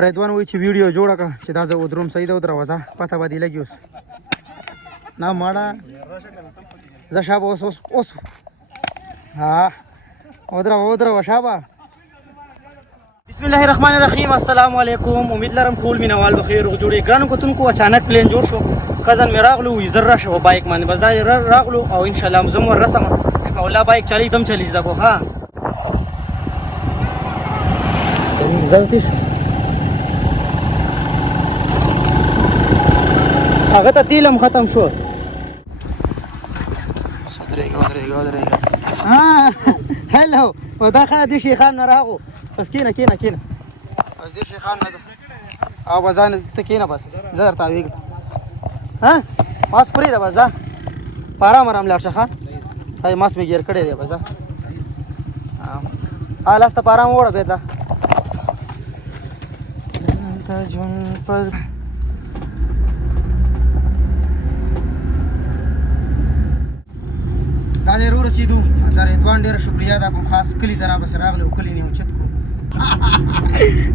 رضوان وایي چې ویډیو جوړه کړه چې دا زه ودروم صحیح ده ودروه پته به دې لګي اوس نه ماړه زه شابه اوس ها ودروه شابه. بسم الله الرحمن الرحیم. السلام علیکم. امید لرم ټول مینوال بخیر او جوړې. ګرانو کتونکو اچانک پلین جوړ شو، کزن مې راغلو وي زر راشه په بایک باندې، بس دا راغلو او ان شاء الله زم ور رسم مولا بایک چلی تم چلی زده کو ها زلتیش هغه ته تیلم ختم شو. ودرېږه هلو دا ښه دې شیخان نه راغو بس کېنه بس دې شیخان نه او بس ځان ته کېنه بس زه درته ویږم ها ماس پرېږده بس ځه په ارام لاړ شه ښه هی ماس مې ګیر کړی دی بس ځه لاس ته په ارام ووړه بېرته دا دی ورسېدو. د رضوان ډېره شکریه ده کوم خاص کلي ته رابسې راغلی او کلي نه اوچت کړو.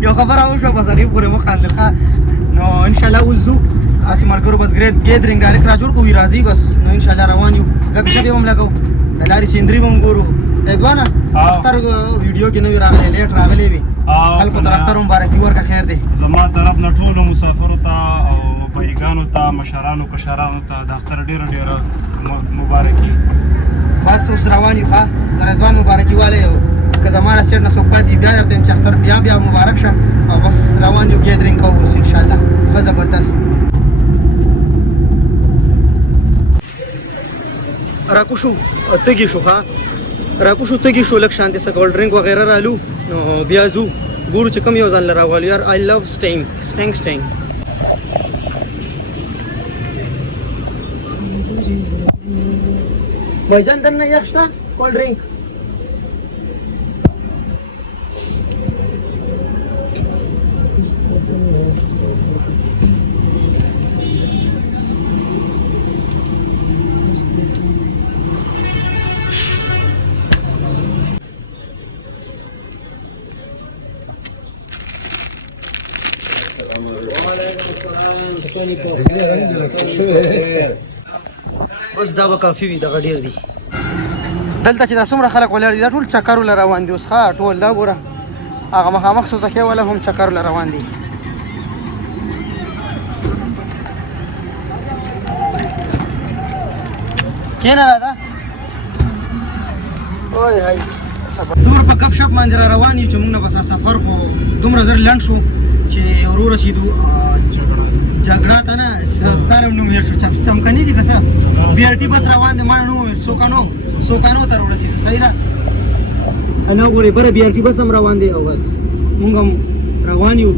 یو خبره وشوه بس هغې پورې وخاندل ښه نو انشاءالله اوس ځو هسې ملګرو بس ګیدرینګ ډایرکټ را جوړ کړو راځي بس نو انشاءالله روان یو ګپې شپې به هم لګو د لارې سیندري به هم ګورو. رضوانه اختر ویډیو کې نه وي راغلی لیټ راغلی وي خلکو ته اختر مبارکي ورکړه خیر دی زما طرف نه ټولو مسافرو ته او بایګانو ته مشرانو کشرانو ته د اختر ډېره مبارکي. بس اوس روان یو ښه د رضوان مبارکي والی یو که زما نه سیټ نه څوک پاتې بیا درته یم چې اختر بیا مبارک شه او بس روان یو ګیدرینګ کوو اوس انشاءالله ښه زبردست. راکوشو تږي شو ښه راکوشو تږي شو لږ شانتې څه کول ډرینک وغیره رالو نو بیا ځو ګورو چې کوم یو ځان له راغلو یار آی لو سټینګ بایجان دننه یخ شته کول ډرینک بس دا به کافي وي دغه ډېر دي. دلته چې دا څومره خلک ولاړ دي دا ټول چکرو له روان دي اوس ښه ټول دا ګوره هغه مخامخ سوزکۍ والا هم چکرو له روان دي. کېنه راځه اوی هی دور په ګپ شپ باندې را روان یو چې موږ نه بس سفر خو دومره زر لنډ شو چې ورو رسېدو جګړه ته نه تا نه نوم هېر شو چمکني دي که څه بي آر ټي بس روان دی ما نه نوم هېر سوکانو ته ورسېدو صحیح ده نه ګورې بره بي آر ټي بس هم روان دی او بس مونږ هم روان یو.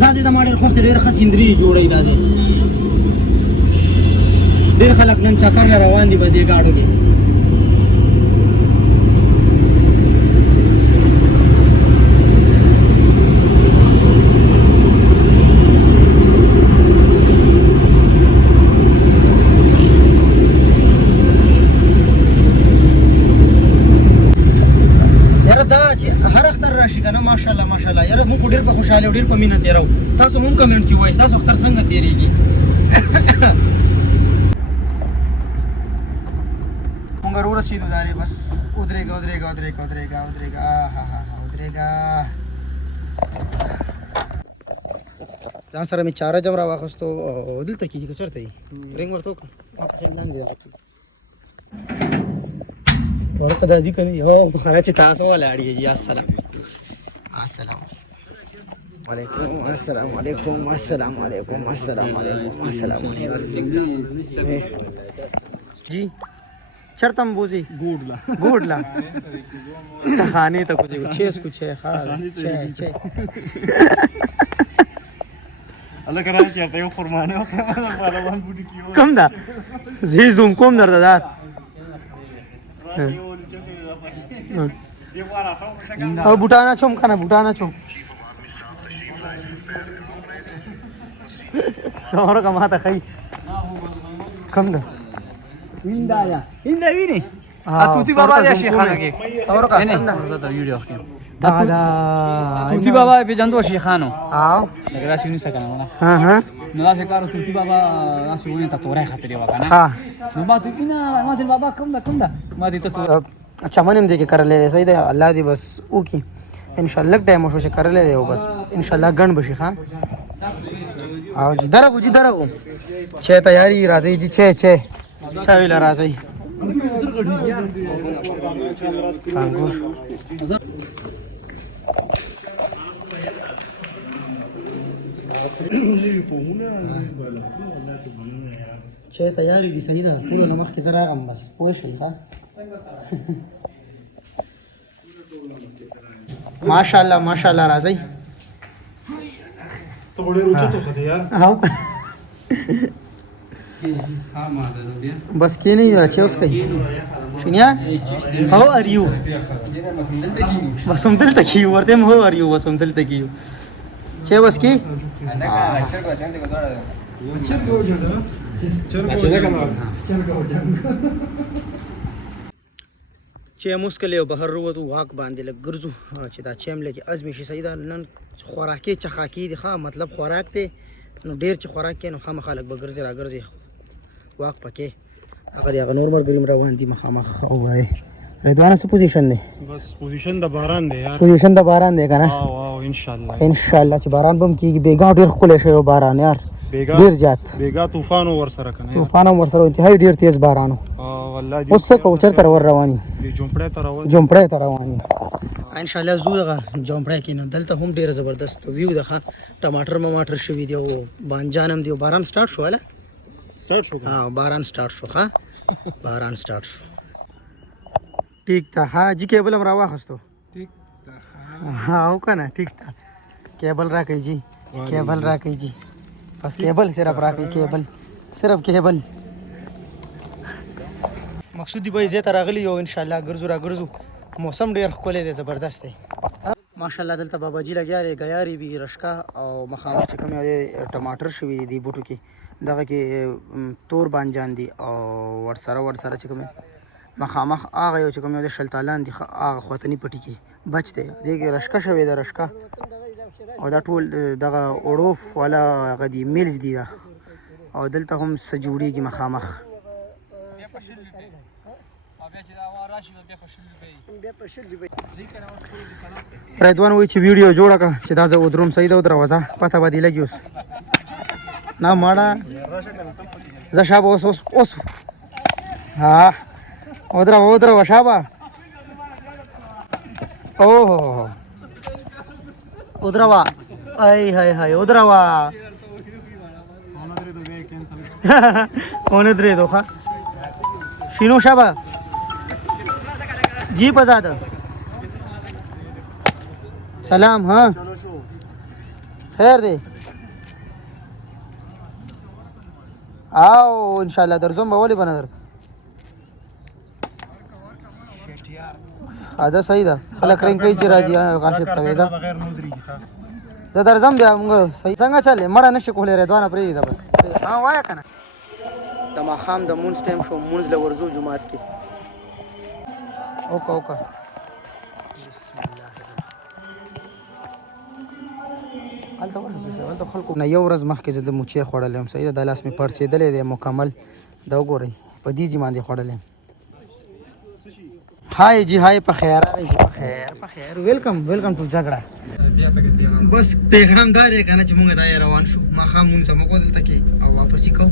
دا ځای زما ډېر خوښ دی ډېر ښه سیندري جوړوي دا ځای ډېر خلک نن چکر له روان دي په دې ګاډو کې. ماشاءالله یاره موږ ډېر په خوشحالۍ او ډېر په مینه تېرو. تاسو هم کمنټ کې وایئ ستاسو اختر څنګه تېرېږي. موږ ورسېدو دا دی بس ودرېږه ودرېږه ځان سره مې چارج هم راواخیستو او دلته کېږي که چېرته یي رینګ ورته وکړه ما په خیال لاندې دغه کېږي ورکه دا دي که نه یو خلا چې تاسو ولاړ یې السلام جی چرتم بوزی گوڈلا خانے تک کچھ ہے الله کرا چرته یو فرمانه وکړه پهلوان بوټي کیو کم دا زی زوم کوم درته دا او بوټانا چوم کنه بوټانا چوم اور کما ته خی کم دا ویندا ویني توتی بابا یا شیخانو کې اور کا نه کنده نه دا ویډیو اخلم دا توتی بابا په جندو شیخانو او لکه دا شنو سکنه ها ها نو دا کارو توتی بابا تاسو ونه ته تورې خاطرې وکنه ها نو ما ته نه ما ته بابا کوم دا ما ته ته अच्छा मन दे के कर ले सही दे अल्लाह दी बस ओ की इंशाल्लाह टाइम हो से कर ले दे बस इंशाल्लाह गण बशी खां आओ जी दरगो छे तैयारी राजी जी छे छाविला राजी कांगूर छे तैयारी दी सही दा पूरा नमक के जरा हम बस पोश है हां माशाल्लाह राजी थोडे रुचे तो खते यार हां हाँ मार दे बस के नहीं अच्छे उसका ही शिनिया हाउ आर यू वसंतल तकी वरते हाउ आर यू वसंतल तकी छे बस की چې مسکل بهر وروته واک باندې لګ ګرځو چې دا چیم لګي ازمیشي سیدا نن خوراکي چخاکی دی ښه مطلب خوراک ته نو ډیر چې خوراک کې نو خامخا لګ بګرځي راګرځي واک پکې اگر یو نورمال ګریم روان دي مخامخ او وای رضوان څه پوزیشن دی بس پوزیشن د باران دی یار پوزیشن د باران دی کنه واو ان شاء الله چې باران بم کیږي بیګا ډیر خولې شوی باران یار ډیر زیات بیګا طوفان ور سره کنه طوفان ور سره انتهایی ډیر تیز بارانو والله دې اوس کو چرته ور رواني جمپړې ته رواني ان شاء الله زو دغه جمپړې کې نو دلته هم ډیر زبردست ویو دغه ټماټر شوی دی او بانجانم دی باران سٹارټ شو اله ها باران سٹارټ شو ٹھیک تا ها جی کیبل هم راواخستو ٹھیک تا ها او کنه ٹھیک تا کیبل راکې جی بس کیبل صرف راکې کیبل مقصود دی به زه تر غلی یو ان شاء الله ګرځو موسم ډیر ښکلی دی زبردست دی ماشاءالله دلته بابا جی لګیاري غیاري وی رشکا او مخامخ چې کوم دی ټماټر شوی دی بوټو کې دغه کې تور بانجان دی او ورسره چې کوم مخامخ هغه یو چې کوم دی شلتالان دی هغه خوتنی پټی کې بچ دی دغه رشکا شوی دی رشکا او دا ټول دغه اوړوف والا غدي میلز دی او دلته هم سجوړیږي مخامخ رضوان وای چې ویډیو جوړه کا چې دا زه ودروم سید او دروازه پته باندې لګي اوس نه ماړه ز شاب اوس ها ودرا شابه اوه ودرا ای هاي ودرا کون درې دوخه شینو شابه जी पजाद सलाम हाँ खैर दे आओ इंशाल्लाह दर्जों बवाली बना दर्ज आजा सही दा खलक रंग कई चिराजी काशिफ तवेजा दा दर्जम बया मंगो सही संगा चले मड़ा नशे कोले रे दोना प्री दा बस हां वाया कना द माखام د مونز ټیم شو مونز لورزو جمعات کې اوکا بسم الله الرحمن خلکو نه یو ورځ مخکې زه د موچې خوړلم سید د لاس می پړسېدلې دی مکمل دا وګورئ په دې ځای باندې خوړلم هاي جی هاي په خیر ویلکم ټو جګړه بس پیغام دار کنه چې موږ دا روان شو مخام مونږ سم کو دلته کې او واپس کو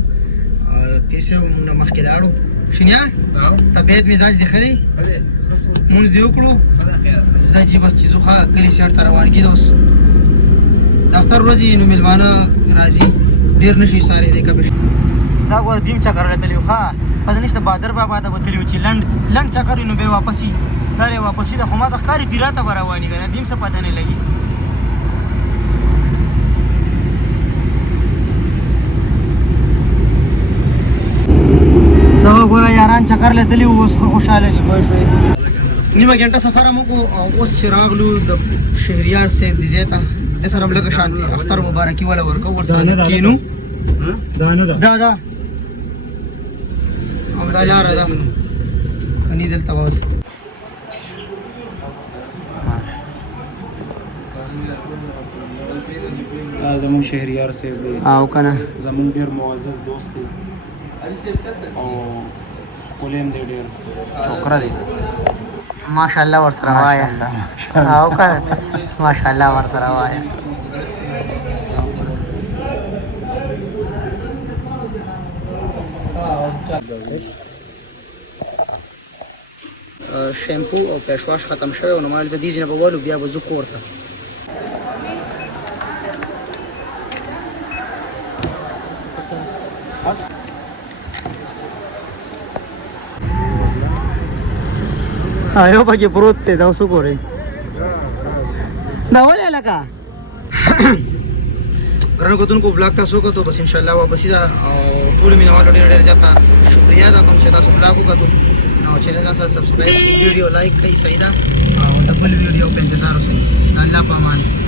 پیسې موږ مخکې لاړو شنیا طبيعت مزاج دی خري مونږ دی وکړو زاجي بس چیزو ښه کلی شهر ته روان کیدو اوس دفتر ورځي نو ملمانه راځي ډیر نشي ساري دی کبه دا و دیم چا کړل تلو ښه پدې نشته بادر بابا د بتلیو چې لند چا کړی نو به واپسی دا ری واپسی د خو ما د ښکاری دی راته رواني کنه دیم څه پته نه لګي دا ګوره یاران چکر لتلی اوس خوشاله دي پوه شوې نیمه ګنټه سفر مو کو اوس چراغلو د شهریار صاحب دي زیاته د سره ملګری شانتي اختر مبارکي ولا ورکو ور سره کینو دا او دا لار ده منی دلته واس زمون شهریار صاحب دی او کنه زمون ډیر معزز دوست دی او کولم دی ډیر چوکره دی ماشاءالله ور سره وایا او کنه ماشاءالله ور سره وایا شیمپو او پېښواش ختم شوی او نو مال زديج نه بولو بیا وځو کوړه आयो पके प्रोत ते दाव सु कोरे दावले लगा घरनो को तुमको व्लॉग तاسو को तो बस इंशाल्लाह वापस दा ټول مینوالو ډیر ډیر زیاته شکریا دا کوم چې تاسو व्लॉग وکړو نو چینل سره سبسکرایب ویډیو لایک کړئ سیدا او د بل ویډیو په انتظار اوسئ الله پامان